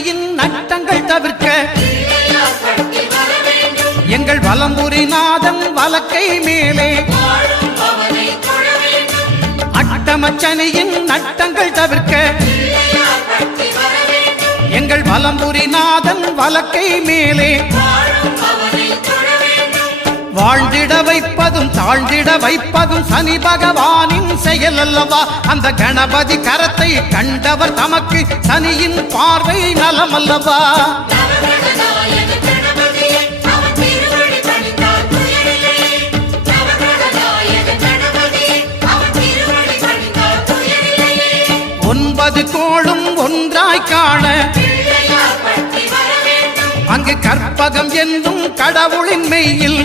சனியின் நட்டங்கள் தவிர்க்க எங்கள் வலம்புரிநாதன் வலக்கை மேலே அட்டமச்சனியின் நட்டங்கள் தவிர்க்க எங்கள் வலம்புரிநாதன் வலக்கை மேலே வாழ்ந்திட வைப்பதும் தாழ்ந்திட வைப்பதும் சனி பகவானின் செயல் அல்லவா. அந்த கணபதி கரத்தை கண்டவர் தமக்கு சனியின் பார்வை நலம் அல்லவா. ஒன்பது கோளும் ஒன்றாய் காண அங்கு கற்பகம் என்னும் கடவுளின் மெய்யில்